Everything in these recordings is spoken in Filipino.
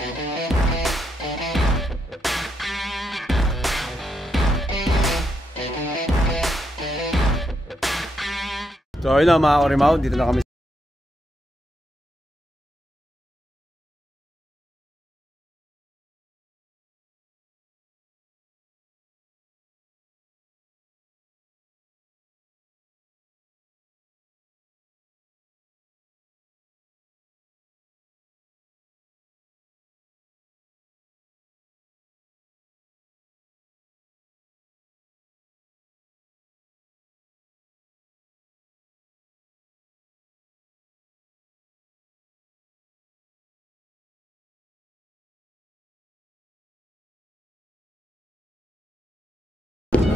So ayun na mga Kurimaw, dito na kami.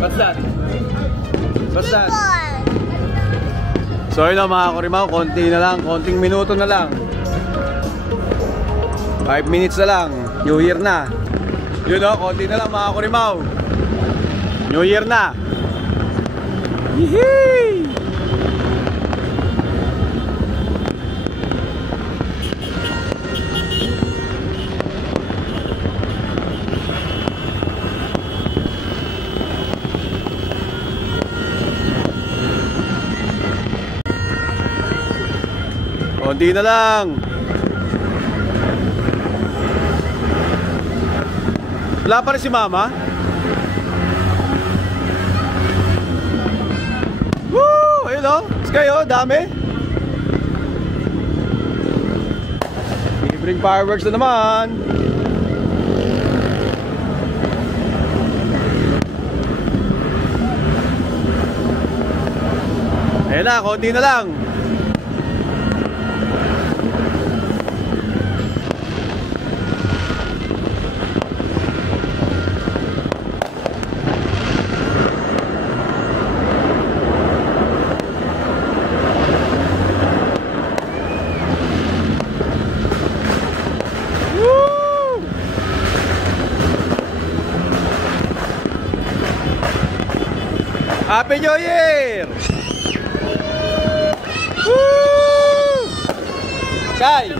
What's that? What's that? So yun na mga Kurimaw, konti na lang, konting minuto na lang. 5 minutes na lang, New Year na. Yun o, konti na lang mga Kurimaw. New Year na. Yehey! Konti na lang. Wala pa rin si Mama. Woo! Ayun o, kayo, dami. Libreng fireworks na naman. Ayun na, konti na lang. Happy New Year! Woo! Kai!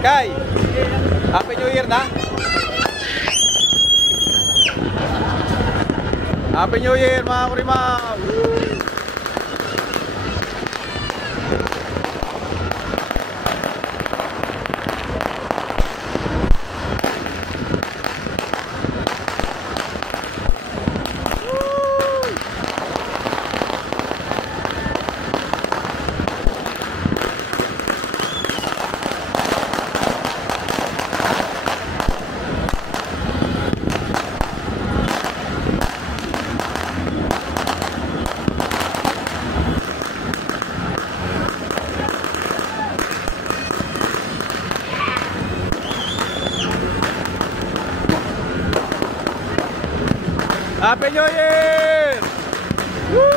Kai! Happy New Year na? Happy New Year mga Kurimaw! Happy New Year! Woo!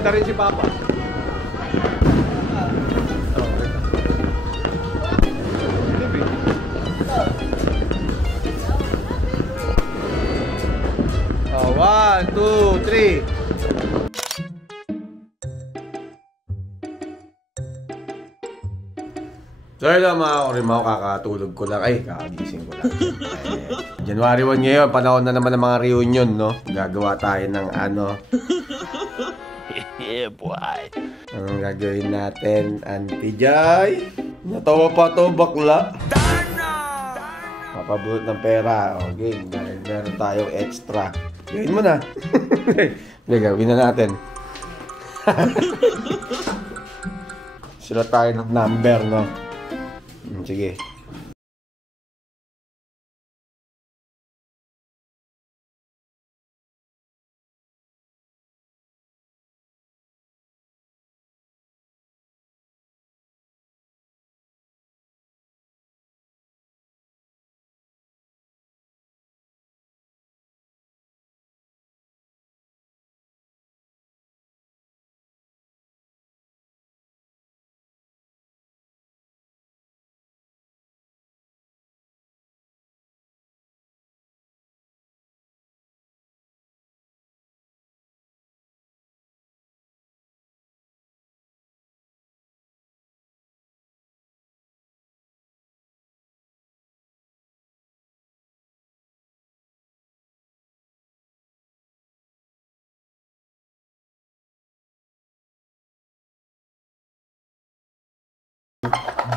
Kita rin si Papa. 1, 2, 3. So yun lang mga Kurimaw, kakatulog ko lang. Ay, kakagising ko lang. January 1 ngayon, panahon na naman ng mga reunion, no? Gagawa tayo ng ano. Yeah, boy. Anong gagawin natin, Auntie Jai? Natawa pa to, bakla. Papabulot ng pera. Okay, dahil meron tayong extra. Gawin mo na. Okay, gawin na natin. Sila tayo ng number, no? Sige.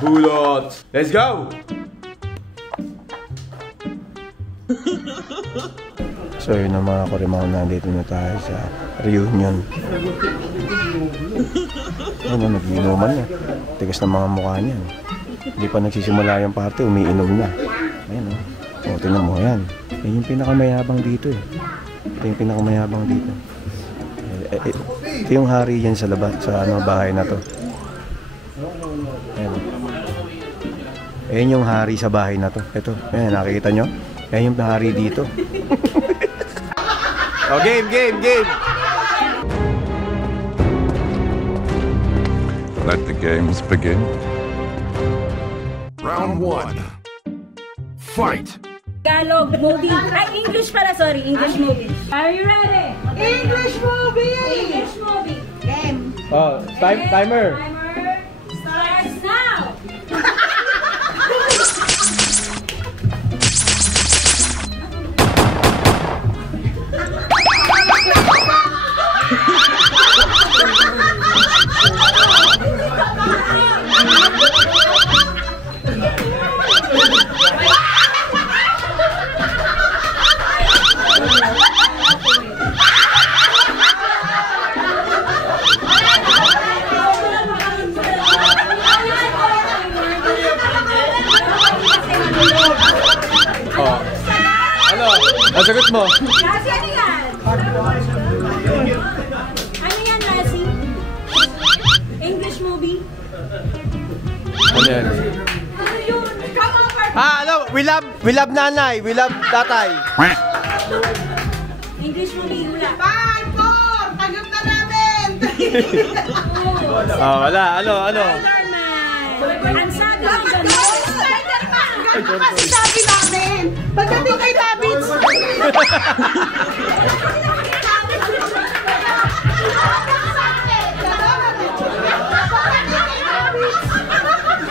Bulot! Let's go! So yun na mga Kurimaw, nandito na tayo sa reunion. Ano, nag-inuman na. Tigas na mga mukha niyan. Hindi pa nagsisimula yung party, umiinom na. Ayan o. O, tingnan mo, yan. Yan yung pinakamayabang dito eh. Ito yung pinakamayabang dito. Ito yung hari yan sa labas, sa ano, bahay na to. Ayan. Ayan yung hari sa bahay na to. Ito, ayan, nakikita nyo? Ayan yung hari dito. Oh, game! Let the games begin. Round 1. Fight! Tagalog movie. Ay, English pala, sorry. English movie. Are you ready? English movie! English movie. Game. Oh, timer. Timer starts now. Ang sagot mo? Lassie, ano yan? Ano yan, Lassie? English movie? Ano yan? Ano yun? Come over! Ano? We love nanay. We love tatay. English movie, hula. 5, 4! Tanggap na namin! Oh, wala. Ano? Spider-Man! Ang sabi ni John. Spider-Man! Ganun kasi sabi namin! Pagdating kay Davids!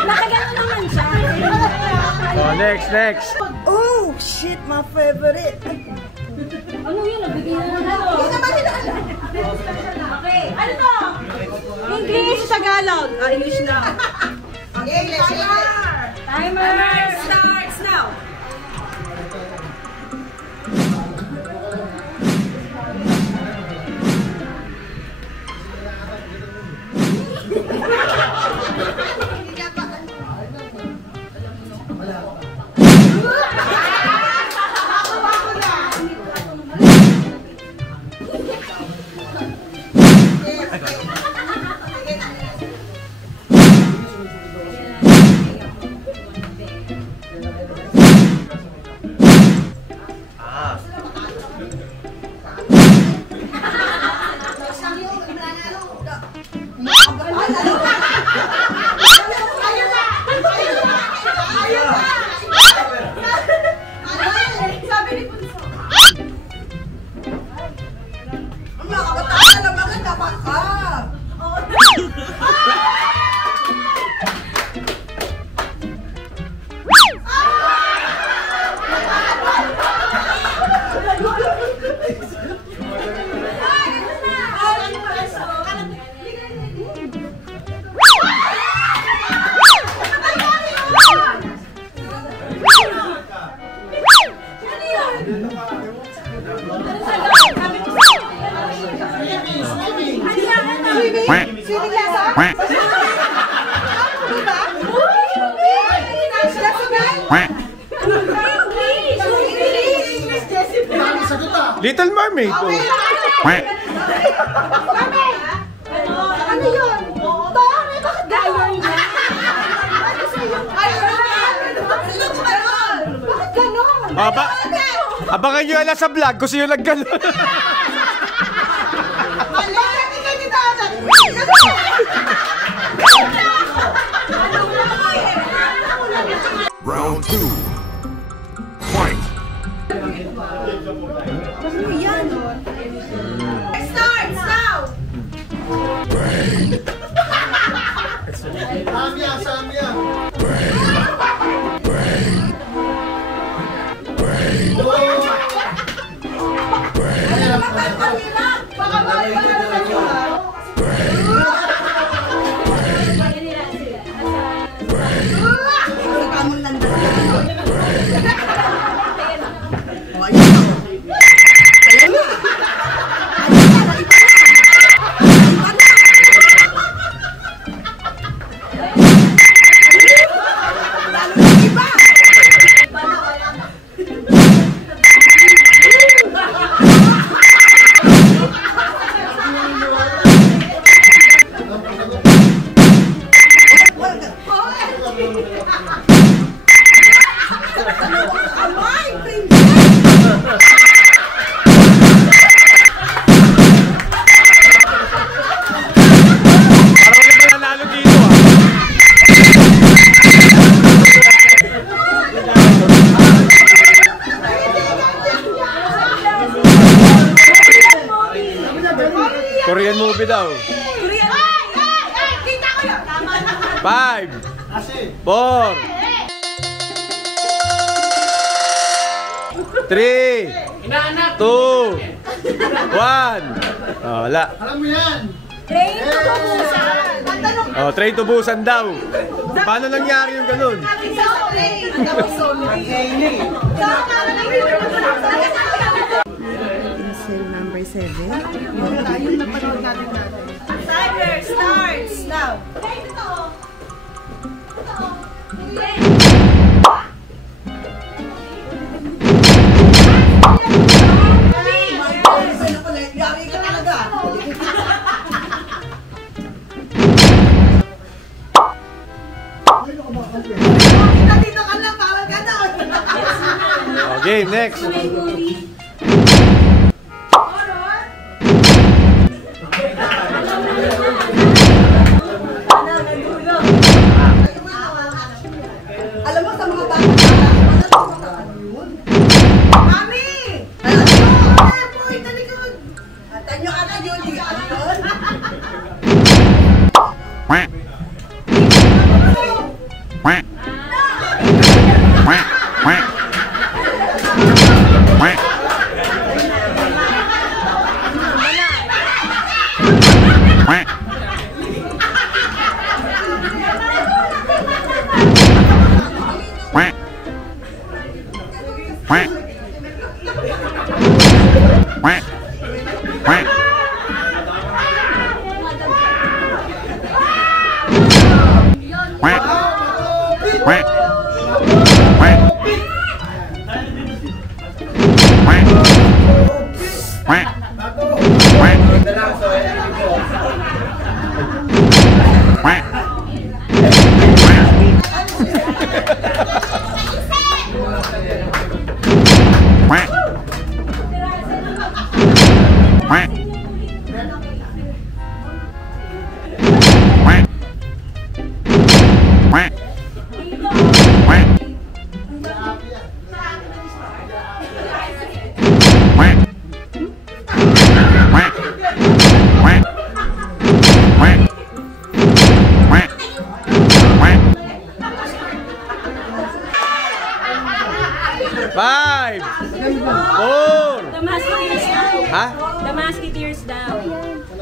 Nakagano naman siya. Oh, next. Oh, shit! My favorite! Ano yun? Nabigyan na ano? Hindi naman hinala! Okay. Ano to? English, Tagalog. English na. English! Timer starts now. Swimming? Swimming lesson? Diba? Little Mermaid. Oh. Ano yun? Tore, bakit gayon? Bakit ganon? Abangan nyo ala sa vlog kung sino nag-ganon. Bakit ikaw dito? Round 2. Fight. Starts now! Korean movie daw. Kita ko yun! 5, 4, 3, 2, 1. Wala. Alam mo yan! Train to Busan. Oh, train to Busan daw. Paano nangyari yung ganun? Cell number 7. Yung napanood natin natin. Timer starts now. Yari ka talaga. Dito ka lang, bawal ka doon. Okay, next. Alam mo sa mga bata, Mami! Alam mo! Ay, boy, talikod! Tanyo ka na yun, di ano yun? Five, 4. The Musketeers daw. Ha? The Musketeers daw.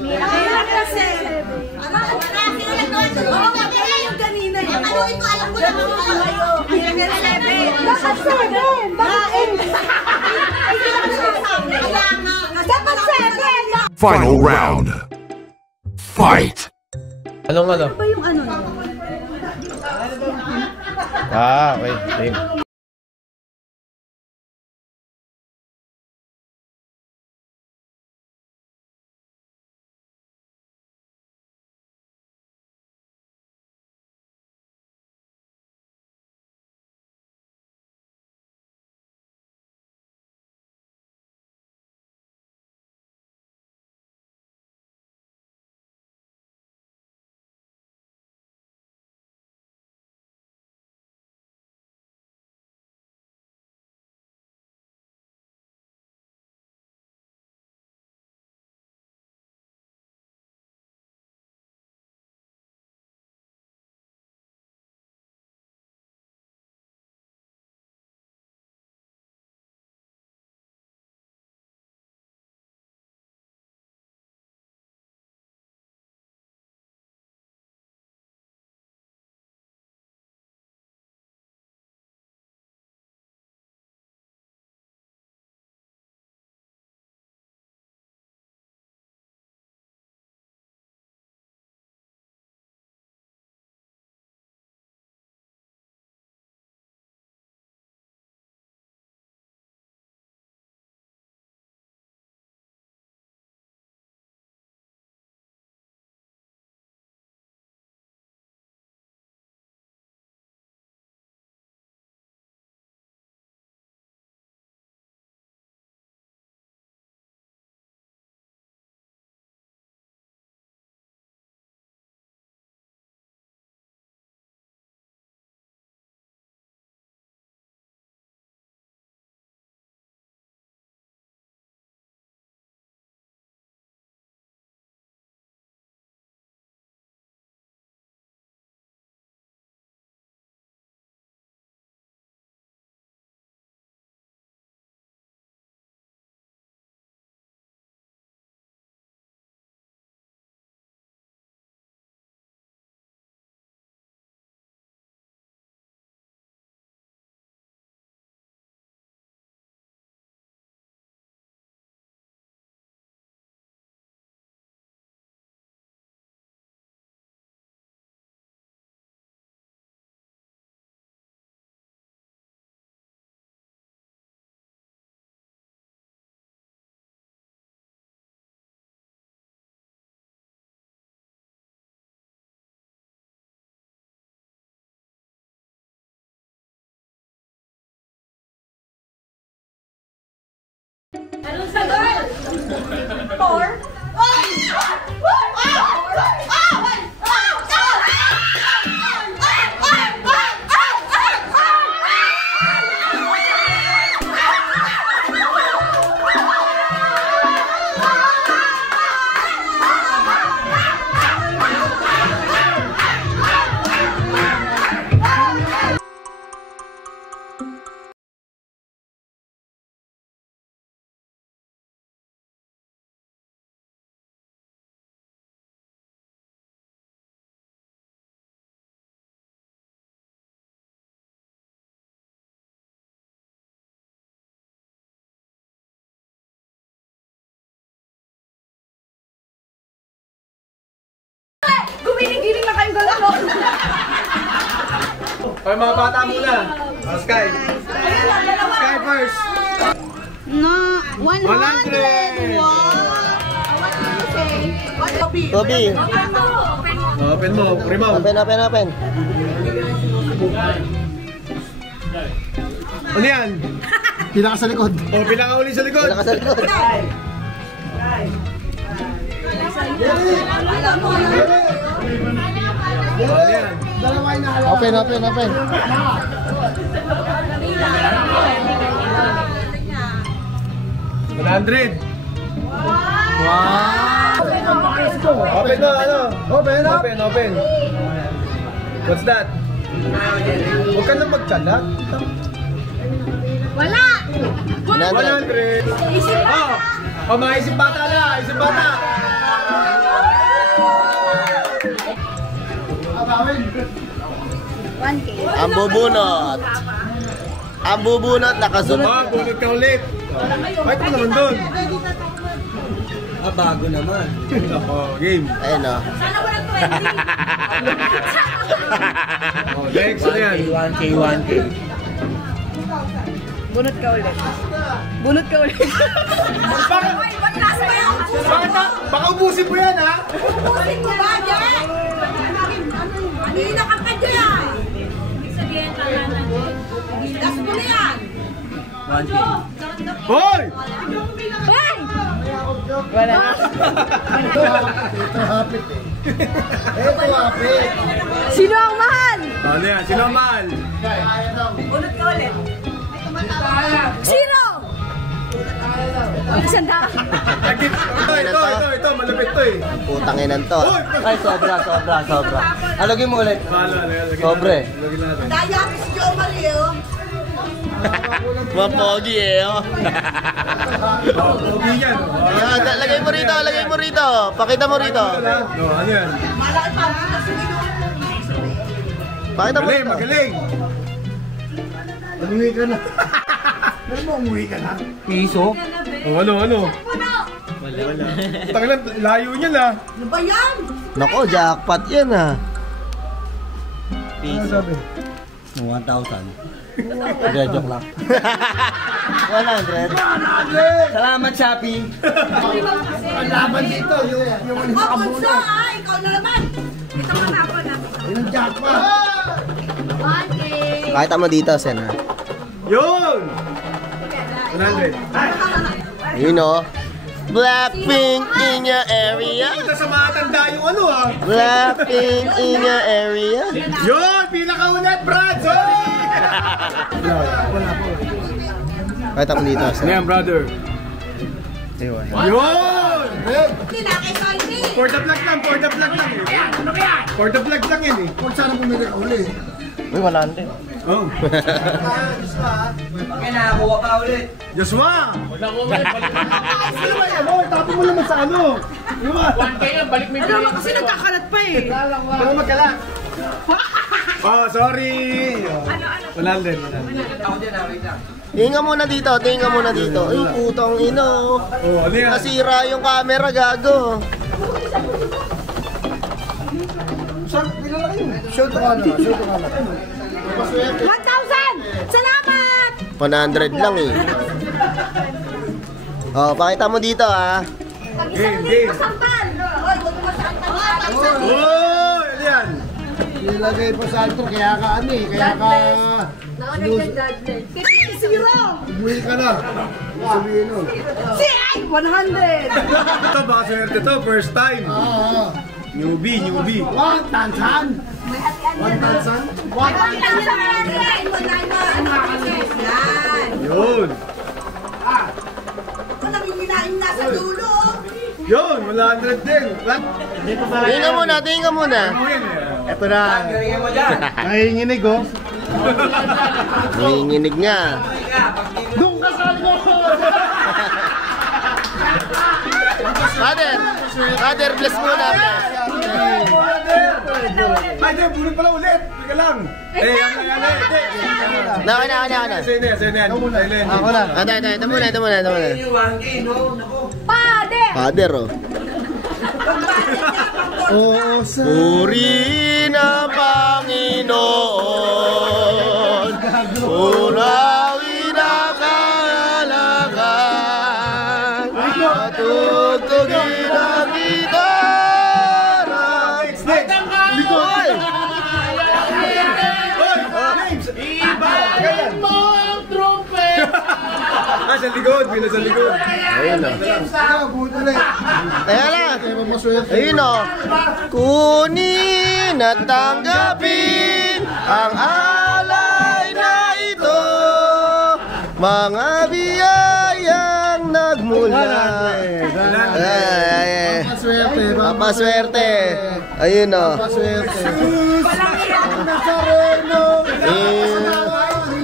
Meron kasi. Ano? Oo, kaya yung kanina yun. Ano ito? Alam ko na mga kayo. Dapat 7. Bakit 8? Dapat 7. Final round. Fight! Anong ano? Ba yung ano? Okay. Game. Anong sagot? 4. Gumiling-giling na kayong galaw. Ay, mga bata muna. Sky. Sky first. Na 100. Wow. Toby. Open mo. Rimaw. Open. Ano yan? Pinaka sa likod. O, pinakauli sa likod. Pinaka sa likod. Open. 100. Wow! Open na, ano? Open up! Open. What's that? Huwag ka na magkalat. Wala! 100. Oh, mga isip bata na. Isip bata. 1K. Ang bubunot. Ang bubunot nakasunod. Bunot ka ulit. Bakit mo naman doon? bago naman. Oh, game. Ayun o. Sana walang 20. Oh, next na yan. 1K, 1K. Bunot ka ulit. Bunot ka ulit. Ay, ba't nasa ba yung Baka ubusin mo yan, ha? Pusin mo ba, Jack? Hindi na ka dyan. Ibig sabihin, tama na. Gas mo na yan. 1K. Hoy! Hoy! Wala. Ito hapit eh. Ito hapit. Sino ang mahal? Ano yan? Sino ang mahal? Bunot ka ulit. Sino? Isang daan. Ito. Malapit to eh. Putang inan to. Ay, sobra. Alagin mo ulit. Sobre. Daya si Jo Mario. Mapogi eh. Oh. Pogi yan. Yan, lagay mo rito. Pakita mo rito. Ano yan? Malaki pa ang kasi Pakita mo rito. Magaling. Umuwi ka na. Ano mo umuwi ka na? Piso? Oh, ano? Tangilan, layo niyan ah. Ano ba yan? Nako, jackpot yan ah. Ano sabi? 1,000. Hindi, joke lang. 100. Salamat, Shopee. Ang laban dito, yung Bunso ah, ikaw na naman. Ito ka na ako na. yung jackpot. 1K. Pakita mo dito, Sen. Ha? Yun! 100. You know, Blackpink in your area. Punta sa matanda yung ano ah. Blackpink in your area. Yun! Pinakaulit, Brad! Pakita mo dito, Sen. Ngayon, brother. Yun! Hindi na kay Salvi. For the vlog lang eh. For the vlog lang yan eh. Kung saan pumili ka uli? Uy, 100. Oh. Kinakuha pa ulit. Joshua! Sino ba yan? Oh, tapos mo naman sa ano. Ano naman kasi nagkakalat pa eh. Ano magkalat? Oh, sorry. 100. Tingnan muna dito. Ay, putong ino. Oh, ano yan? Nasira yung camera, gago. Shoot ka na. 1,000! Salamat! 100 lang eh. Oh, pakita mo dito ah. Game. Sampal! Hoy, huwag mo sampal. Oh, ano yan? Nilagay pa sa alto, kaya ka ano eh. Kaya ka... Zero! Umuwi ka na. Sabihin mo. Si ay! 100! Ito, baka swerte to. First time. Newbie. Tansan? Tansan? Yan! Yun. Kung namiminain na sa dulo. Yun, 100 din. Tingnan muna. Ito na. Nanginginig oh. Nanginginig nga. Doon ka sa likod! Father, bless muna. Ay, di, bulong pala ulit. Teka lang. Na. Sino. Ako na. Ito muna. Father, oh. Oo, sa... Puri na Panginoon, unawi na kahalagan, matutugin ang gitara. Likod! Ibalik mo ang trumpet! Sa likod. Ayun na. Kaya lang. Ayun o. Kunin at tanggapin ang alay na ito, mga biyayang nagmula. Papaswerte. Ayun o.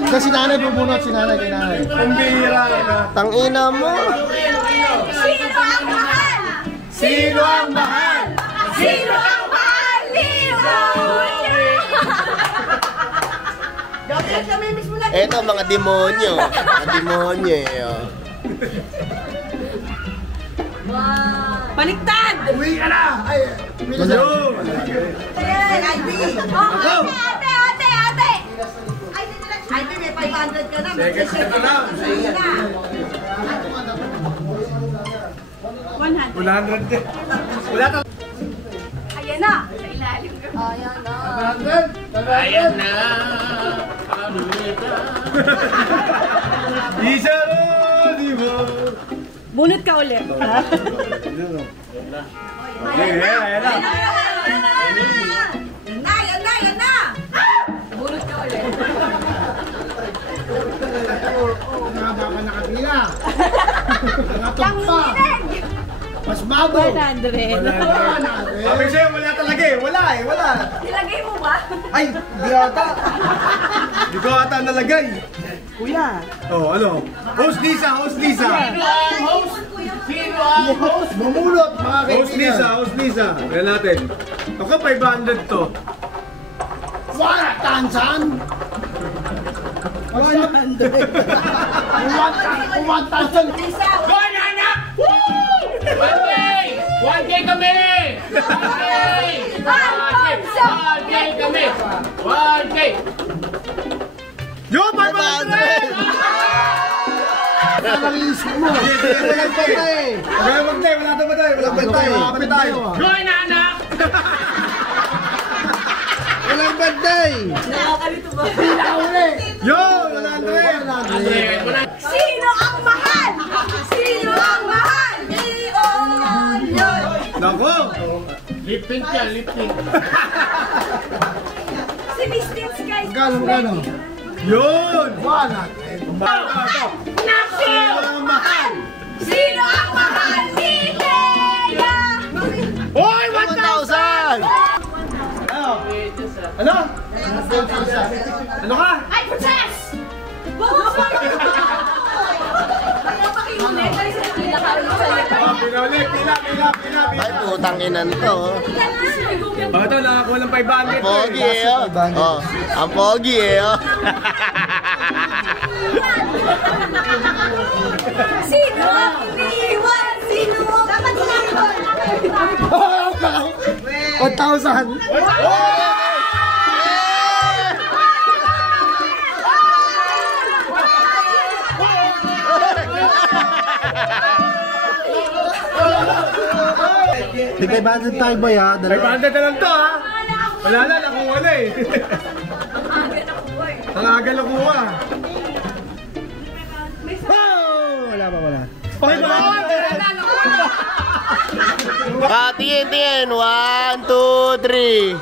Kasi nanay bubunot, si nanay kay nanay. Pambira na. Tangina mo. Sino ang mahal? Sino ang mahal? Sino ang mahal? Eto mga demonyo. Mga demonyo eh. Oh. Wow! Baliktad! Uwi ka na! Ay, Yo! Ayan, ID. Ate! ID, may 500 ka na. Second ka na lang. Sige na. 100. 100 din. Wala ka. Ayan na. Sa ilalim ka. Ayan na! Isa mo, di mo! Bunot ka ulit. Ayan na! Yan na! Bunot ka ulit. Baka nakapila. Nangatog pa. Mas bago. 100. Sabi sa'yo, wala talaga eh. Wala. Nilagay mo ba? Ay, di ata. Di ko ata nalagay. Kuya! Oh, ano? Host Lisa. Sino ang host? Bumulot, mga kaibigan. Host Lisa. Kaya natin. Ako, 500 to. 1,000? 1,000? Bon anak! Woo! 1K kami! 1K kami! 1K! Yo, 500! Nalisip mo. Walang pantay. Wala pantay. Makakapit tayo. Join anak! Walang pantay. Nakakalito ba? Yo, 100. Sino ang mahal? Yun! Nako. Lipin siya, lipin. Si Miss Tins, guys. Magkano? Yun. 100. Sino ang mahal? Si Leia! Hoy, 1,000! Ano? Ano ka? Ay, protest! Pila. Ay, putang inan to. Bakit ito, nakakuha ng 500. Pogi eh, oh. Oh, ang pogi eh, oh. Sino ang iniwan? Sino ang dapat iniwan? 1,000. Di 500 tayo ba ya? 500 na lang to, ha? Wala na, nakuha na eh. Ang aga nakuha. Wala pa, wala. Tingin. 1, 2, 3.